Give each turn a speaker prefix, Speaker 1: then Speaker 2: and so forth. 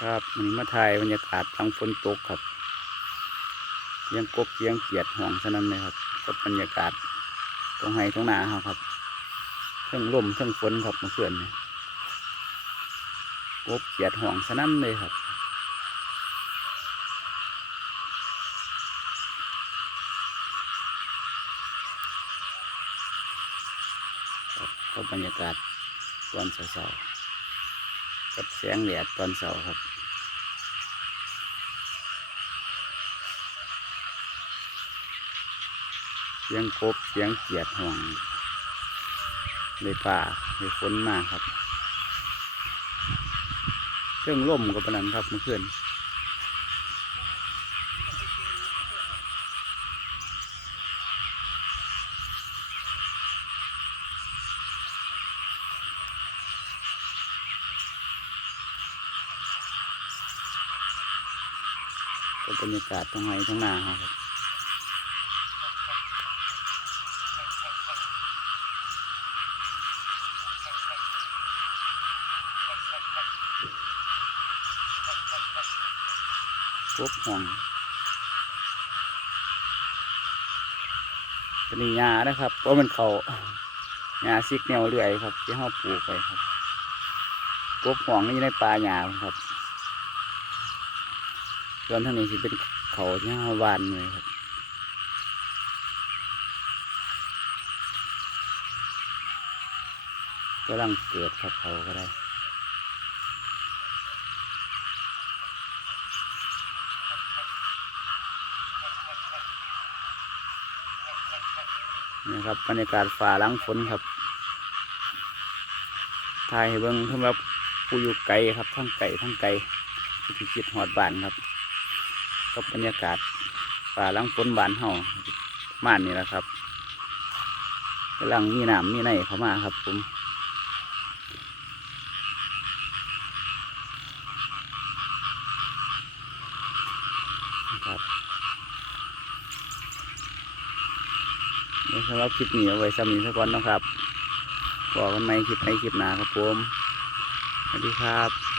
Speaker 1: ครับมันมาถ่ายบรรยากาศทางฝนตกครับเสียงกบเสียงเขียดห่วงเท่านั้นเลยครับกับบรรยากาศตรงไห้ตรงหนาเราครับเทั้งลมเทั้งฝนครับเมื่อนกบเขียดห่วงเท่านั้นเลยครับกับก็บรรยากาศตอนเช้าๆ กับแสงแดดตอนเสาร์ครับเสียงกบเสียงเกียดห่วงในป่าในฝนมากครับ เครื่องล่มกับปนันครับเมื่อคืน ก็นบรรยากาศทั้งไงทั้งนาครับกบห่วงเป็นหญ้านะครับเพราะมันเขาหญ้าซิกแนวเรื่อยครับ ที่เขาปลูกไปครับกบห่วงนี่ในป่าหญ้าครับ ส่วนทางนี้สิเป็นเขาที่เขาวานเลยครับกำลังเกิดครับเขาก็ได้นี่ครับบรรยากาศฝ่าหลังฝนครับถ่ายให้เบิ้งสำหรับผู้อยู่ไกลครับทั้งไก่ทั้งไก่ที่คิดหอดบานครับ ก็บรรยากาศฝ่าลังฝนบานเฮาม่านนี่แหละครับกำลังมีน้ำมีในเข้ามาครับผมครับเดี๋ยวสำหรับคลิปนี้เอาไว้ซ้ำนี้สักวันนะครับบอกกันไหมคลิปในคลิปหนาครับผมสวัสดีครับ